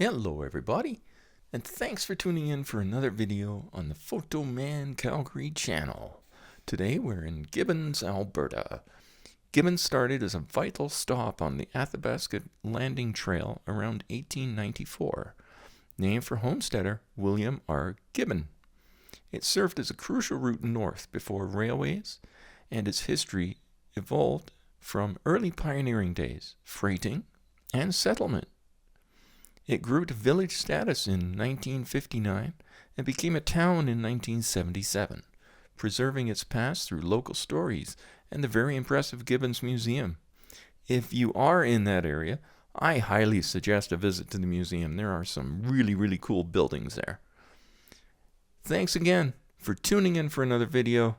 Hello everybody, and thanks for tuning in for another video on the FotomanCalgary channel. Today we're in Gibbons, Alberta. Gibbons started as a vital stop on the Athabasca Landing Trail around 1894, named for homesteader William R. Gibbon. It served as a crucial route north before railways, and its history evolved from early pioneering days, freighting, and settlement. It grew to village status in 1959 and became a town in 1977, preserving its past through local stories and the very impressive Gibbons Museum. If you are in that area, I highly suggest a visit to the museum. There are some really cool buildings there. Thanks again for tuning in for another video.